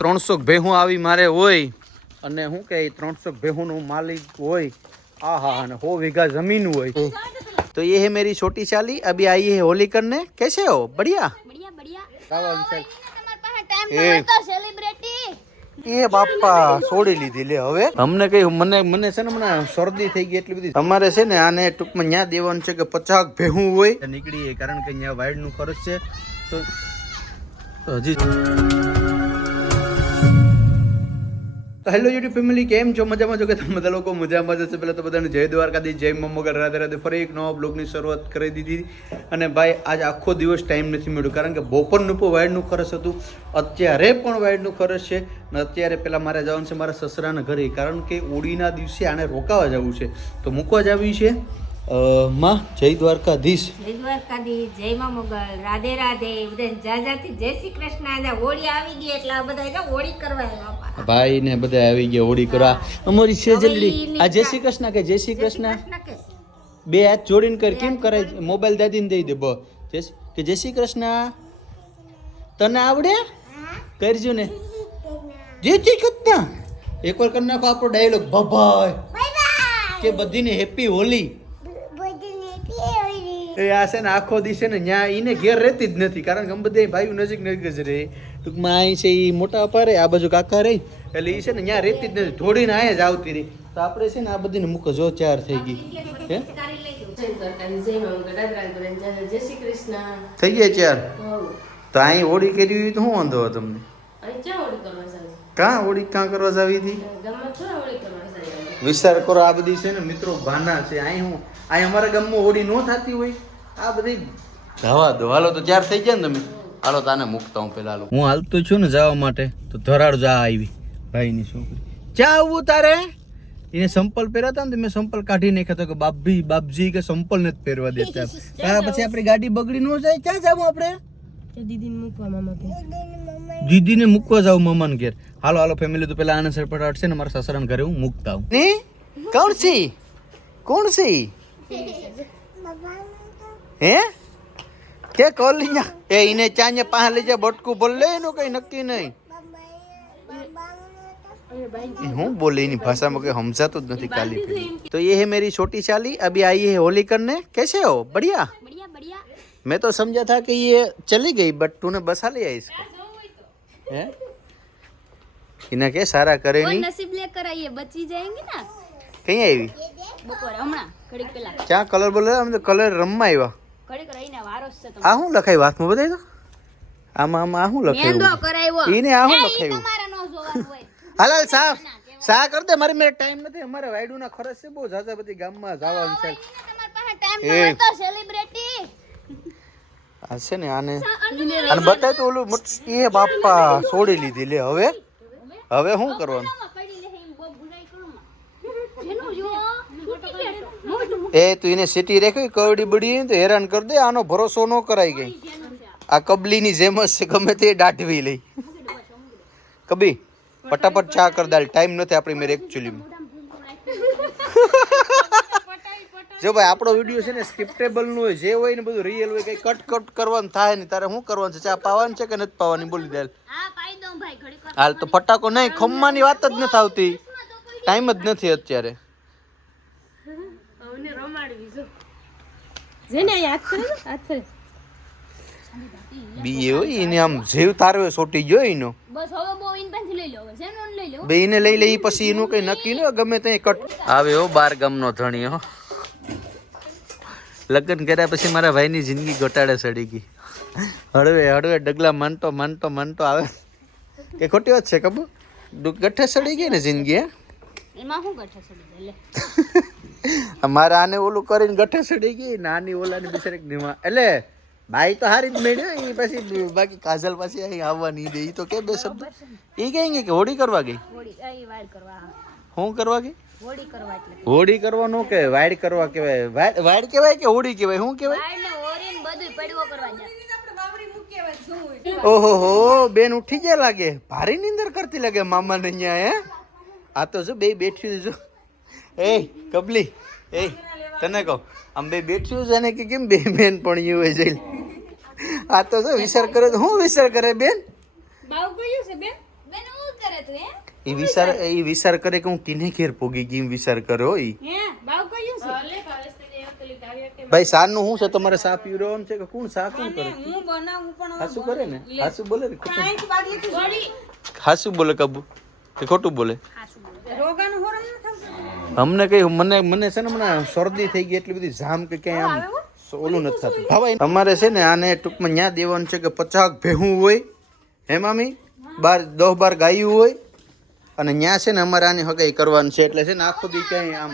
ત્રણસો ભેહું આવી મારે હોય અને શું કહે ત્રણસો ભેહુંનો માલિક હોય આહા અને હો વીઘા જમીન હોય तो ये है मेरी छोटी चाली अभी आई है होली करने कैसे हो बढ़िया बढ़िया बढ़िया रावण से- તમારા પાસે ટાઈમ એ. ન હોય તો સેલિબ્રિટી એ બાપા છોડી લીધી લે હવે અમને કઈ મને મને છે ને મને શરદી થઈ ગઈ એટલી બધી અમારે છે ને આને ટૂંકમાં ન્યા દેવાનું છે કે પચાક ભેહું હોય નીકળીએ કારણ કે ન્યા વાઇડ નું ખર્ચ છે તો તો હજી તો હેલો યુટ્યુબ ફેમિલી કેમ છો? મજામાં છો કે તમે બધા લોકો? મજામાં જશે પહેલાં તો બધાને જય દ્વારકાથી જય મમ્મગર રાધે રાધે ફરી એક નવા બ્લોગની શરૂઆત કરી દીધી. અને ભાઈ, આજ આખો દિવસ ટાઈમ નથી મળ્યો. કારણ કે બપોરનું પણ વાઇડનું ખર્ચ હતું. અત્યારે પણ વાઇડનું ખર્ચ છે. અને અત્યારે પહેલાં મારે જવાનું છે મારા સસરાના ઘરે. કારણ કે ઓડીના દિવસે આને રોકાવા જવું છે. તો મૂકવા જ આવી છે. માં જય દ્વારકાધીશ. જય દ્વારકાધીશ જય માં મોગલ રાધે રાધે બધાને જાજાથી જય શ્રી કૃષ્ણ. આજે હોળી આવી ગઈ એટલે આ બધા જો હોળી કરવા આવ્યા ભાઈ ને બધા આવી ગયા હોળી કરવા. અમારી છે જલ્દી આ જય શ્રી કૃષ્ણ કે જય શ્રી કૃષ્ણ? બે હાથ જોડીને કર. કેમ કરે મોબાઈલ દાદીને દઈ દે બ કે જય શ્રી કૃષ્ણ. તને આવડે? કરજો ને. જય શ્રી કૃષ્ણ. એકવાર કરી નાખો આપણો ડાયલોગ ભભાય કે બધીને હેપી હોલી. એ આ છે ને આખો દિવસે ને ન્યા એને ઘેર રહેતી જ નથી. કારણ કે અમે બધા ભાઈઓ નજીક નજીક જ રહે ટૂંકમાં અહીં છે એ મોટા અપા રહે આ બાજુ કાકા રહે. એટલે એ છે ને ન્યા રહેતી જ નથી. થોડીને અહીંયા જ આવતી રહી. તો આપણે છે ને આ બધીને મૂકો જો ચાર થઈ ગઈ. હે? થઈ ગયા ચાર? તો અહીં હોળી કરી હોય તો શું વાંધો તમને? કાં હોળી કાં કરવા જાવી હતી? વિચાર કરો આ બધી છે ને મિત્રો, ભાના છે. અહીં હું અહીં અમારા ગામમાં હોળી ન થતી હોય. આ બધી જવા દો. હાલો તો ચાર થઈ ગયા ને તમે. હાલો તાને મૂકતા હું પેલા હું હાલતો છું ને જવા માટે. તો ધરાડ જા આવી. ભાઈની છોકરી. ચા આવવું તારે? એને સંપલ પહેરાતા ને મેં સંપલ કાઢી નાખ્યા તો કે બાપજી બાપજી કે સંપલ નથી પહેરવા દેતા. તારા પછી આપણી ગાડી બગડી ન જાય? ક્યાં જાવું આપણે? દીદીને મૂકવા મામા કે દીદીને મૂકવા જાવ મામાને ઘેર. હાલો હાલો ફેમિલી તો પેલા આનંદ સરપટ છે ને મારા સસરાને ઘરે હું મૂકતા હું કોણ છે કોણ છે હે કે કોલ લીજા એ ઇને ચાને પાહ લઈ જા બટકું બોલ લે એનું કઈ નક્કી નહીં એ હું બોલે એની ભાષામાં કઈ સમજાતું જ નથી કાલી પીલી તો ये है मेरी छोटी चाली अभी आई है होली करने कैसे हो बढ़िया बढ़िया बढ़िया मैं तो समझा था कि ये चली गई बट तूने बसा लिया इसको हैं इन्हें के सारा करे कोई नहीं नसीब लेकर आइए बची जाएंगे ना કઈ આવી બપોરે હમણાં ઘડીક પેલા ક્યાં કલર બોલે આમ તો કલર રમવા આવ્યા આ શું લખાયું? હાથમાં બધાય તો આમાં આમાં આ શું લખાયું? એને આ શું લખાયું? તમારે ન જોવાનું હોય. હાલ હાલ સા કર દે. મારી મેરે ટાઈમ નથી. અમારે વાયડુના ખરચ છે. બહુ ઝાઝા બધી ગામમાં જવાનું છે. તમારા પાસે ટાઈમ હોય તો સેલિબ્રિટી આ છે ને આને. અને બતાય તો ઓલું એ બાપા છોડી લીધી. લે હવે? હવે? શું કરવાનું પડી લે એમ બહુ બુરાઈ કરું માં. જેનું જો છૂટી ગયા તો. મોઢું એ તું એને સિટી રાખી કવડી બડી તો હેરાન કરી દે આનો ભરોસો ન કરાય ગઈ આ કબલીની જેમ જ છે ગમે તે દાઢવી લઈ. કબી ફટાફટ ચા કર દાલ ટાઈમ નથી આપણી મેરે એકચ્યુઅલી જો ભાઈ આપણો વીડિયો છે ને સ્કિપ્ટેબલનું હોય જે હોય ને બધું રિયલ હોય કઈ કટ કટ કરવાનું થાય નહીં તારે શું કરવાનું છે? ચા પાવાની છે કે નથી પાવાની? બોલી દે હા પાઈ દઉં ભાઈ ઘડીક વાર. હાલ તો ફટાકો નહીં ખમવાની વાત જ નથી આવતી. ટાઈમ જ નથી અત્યારે અમને રમાડવી જો જેને હાથ ફરે હાથ ફરે બી હોય એને આમ જીવ તારવે સોટી ગયો એનો. બસ હવે બહુ ઇન પાસેથી લઈ લો હવે શેનો લઈ લો. બે એને લઈ લઈ પછી એનું કઈ નક્કી ન ગમે ત્યાં કટ આવે હો બાર ગામનો ધણી હો. લગ્ન કર્યા પછી મારા ભાઈની જિંદગી ગોટાળે સડી ગઈ. હળવે હળવે ડગલા માનતો માનતો માનતો આવે. કે ખોટી વાત છે કબુ ગઠ્ઠે સડી ગઈ ને જિંદગી એમાં શું ગઠે સડી જાય લે. મારે આને ઓલું કરીને ગઠે ચડી ગઈ નાની ઓલાની બિચારી નિમા એટલે ભાઈ તો હારી જ મેળ્યો એ પછી બાકી કાજલ પાછી અહીં આવવા નહીં દે એ તો કે બે શબ્દ. એ કઈ કે હોળી કરવા ગઈ. શું કરવા ગઈ? હોળી કરવા એટલે. હોળી કે વાઈડ કરવા કહેવાય. વાઈડ વાઈડ કહેવાય કે હોળી કહેવાય? શું કહેવાય? વાડ ને હોળી ને બધું પડવો કરવા જાય. ઓહો હો બેન ઉઠી ગયા લાગે. ભારી નીંદર કરતી લાગે મામાને અહીંયા હે? આ તો જો બે બેઠી જો. એ કબલી એ તને કહો આમ બે બેઠ્યું છે ને કે કેમ બે બેન પણ યુ હોય જઈ આ તો શું વિચાર કરે તો હું વિચાર કરે બેન? બાવ કયું છે બેન? બેન હું તું એ વિચાર એ વિચાર કરે કે હું કિને ઘેર પોગી ગઈ વિચાર કર્યો બાવ કયું છે? કે ભાઈ સારનું શું છે? તમારે સા પીવડાવવાનું છે કે કોણ સા શું કરે? હું બનાવું પણ હાસુ કરે ને? હાસુ બોલે ને. હાસુ બોલે કબુ? કે ખોટું બોલે? હાસુ બોલે. ન થતું અમને કઈ મને મને છે ને મને શરદી થઈ ગઈ એટલી બધી જામ કે ક્યાંય આમ ઓલું નથી થતું. હા ભાઈ. અમારે છે ને આને ટૂંકમાં ન્યા દેવાનું છે કે પચાસ ભેહું હોય. હે મામી? બાર દસ બાર ગાયું હોય. અને ન્યા છે ને અમારે આની હગાઈ કરવાનું છે એટલે છે ને આખો દી ક્યાંય આમ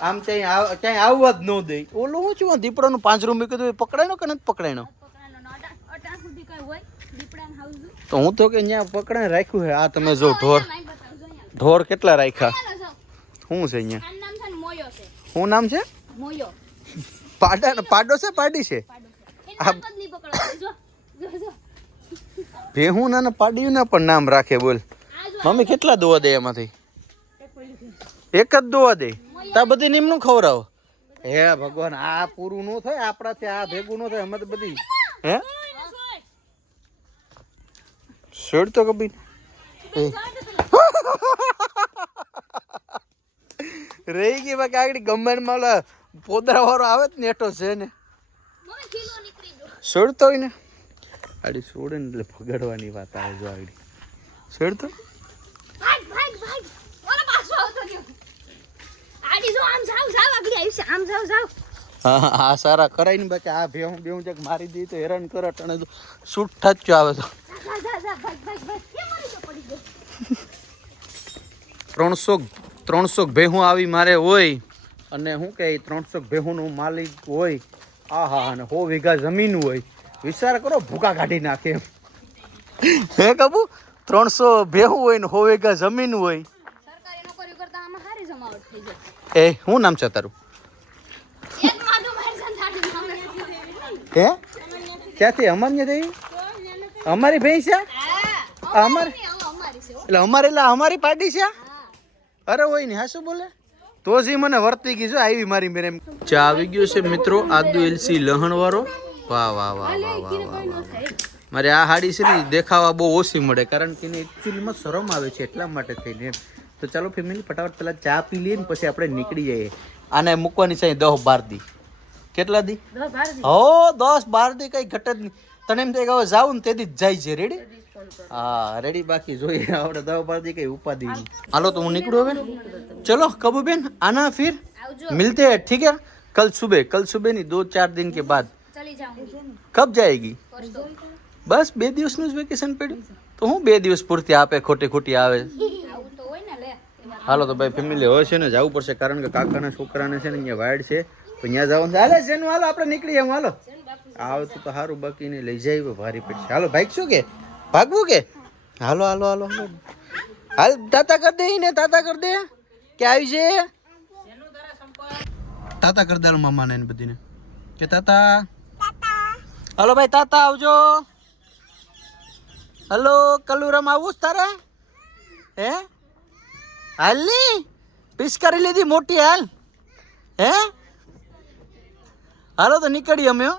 આમ ક્યાંય ક્યાંય આવવા જ ન દે. ઓલું હું છું દીપડાનું પાંજરું મૂકી દઉં પકડાયનો કે નથી પકડાયનો તો હું તો કે ત્યાં પકડાય રાખ્યું છે આ તમે જો ઢોર ઢોર કેટલા રાખ્યા? શું છે અહીંયા? આનું નામ છે ને મોયો છે. શું નામ છે? મોયો. પાડા પાડો છે? પાડી છે? ભેહું ના પાડ્યું ના પણ નામ રાખે બોલ. મમ્મી કેટલા દોવા દે એમાંથી? એક જ દોવા દે. તા બધી નિમનું ખવડાવો. હે ભગવાન આ પૂરું ન થાય આપણાથી આ ભેગું ન થાય અમે તો બધી હે? છોડ તો કબી રહી ગઈ બાકી આગળ ગમે ઓલા પોદરા વાળો આવે જ નેટો છે ને. છોડતો હોય ને. આડી છોડે ને એટલે ભગાડવાની વાત આવે જો આગળ. છોડતો ભાગ ભાગ ભાગ. ઓલો પાછો આવતો રહ્યો. આડી જો આમ જાવ જાવ આગળ આવ્યું છે. આમ જાવ જાવ. હા હા, સારા કરાય ને બાકી આ ભેહું બેહું જક મારી દી તો હેરાન કરે અને તો સૂટ ઠચ્યો આવે તો. જા જા જા ભાગ ભાગ ભાગ. કેમ મરી તો પડી ગયો. ત્રણસો ત્રણસો ભેહું આવી મારે હોય અને શું કહે ત્રણસો ભેહુંનું માલિક હોય. આ હા અને સો વીઘા જમીન હોય. વિચાર કરો ભૂકા કાઢી નાખે એમ. હે કબુ? ત્રણસો ભેહું હોય ને સો વીઘા જમીન હોય. સરકારી નોકરી કરતા આમાં સારી જમાવટ થઈ જાય. એ શું નામ છે તારું? એક માનું મારી સંતાડી મામે હે? ક્યાંથી? અમાન્ય દેવી અમારી ભાઈ છે? અમારે અમારી એટલે અમારે એટલે અમારી પાર્ટી છે? અરે હોય ને હા શું બોલે? તો જી મને વર્તી ગઈ જો, આવી મારી મેરે. ચા આવી ગયો છે મિત્રો, આદુ એલસી લહણ વાળો વાહ વાહ વાહ વાહ વાહ વાહ વાહ. મારે આ હાડી છે ને દેખાવા બહુ ઓછી મળે, કારણ કે એને એકચ્યુઅલીમાં શરમ આવે છે એટલા માટે થઈને તો ચાલો ફેમિલી ફટાફટ પહેલાં ચા પી લઈએ ને, પછી આપણે નીકળી જઈએ. આને મૂકવાની છે દસ બાર દી. કેટલા દી હો દસ બાર દી કઈ ઘટે જ નહીં તને એમ થાય કે હવે જાવ ને તેથી જ જાય છે રેડી હા રેડી બાકી જોઈએ આપણે દવા બાર દી કઈ ઉપાધિ નહીં હાલો તો હું નીકળું હવે ચલો કબુ બેન આના ફિર मिलते हैं ठीक है कल सुबह कल सुबह नहीं दो चार दिन के बाद कब जाएगी બસ બે દિવસનું જ વેકેશન પડ્યું તો હું બે દિવસ પૂરતી આપે ખોટી ખોટી આવે હાલો તો ભાઈ ફેમિલી હોય છે ને જવું પડશે કારણ કે કાકાના છોકરાને છે ને અહીંયા વાયડ છે તો અહીંયા જવાનું હાલે જેનું હાલો, આપણે નીકળીએ એમ, હાલો. આવતું તો સારું બાકી નહીં. લઈ જાય ભારી પડશે હાલો, ભાઈ, શું કે? ભાગવું કે? હાલો હાલો હાલો હાલો. હાલ, તાતા કર દે ને તાતા કર દે. કે આવી છે? તાતા કરી દે મામાને ને બધીને. કે તાતા? હાલો, ભાઈ, તાતા આવજો. હલો, કલુરામ આવું જ તારે? હે? હાલની પીસ કરી લીધી મોટી, હાલ. હે? હાલો તો નીકળીએ અમે હો.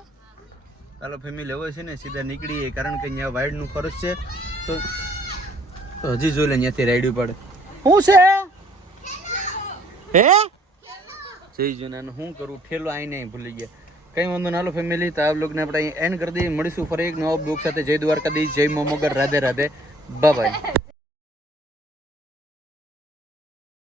હાલો ફેમિલી હવે છે ને સીધા નીકળીએ કારણ કે અહીંયા વાઇડનું ખર્ચ છે. તો હજી જોઈ લે ત્યાંથી રાઈડ પડે શું છે? હે? જય જુનાનું શું કરું? ઠેલો આઈ અહીં ભૂલી ગયા. કઈ વાંધો ના ફેમિલી તો આ બ્લોગને આપણે અહીં એન્ડ કરી દઈએ. મળીશું ફરી એક નવા બ્લોગ સાથે. જય દ્વારકા દઈ જય મોમોગર રાધે રાધે. બાય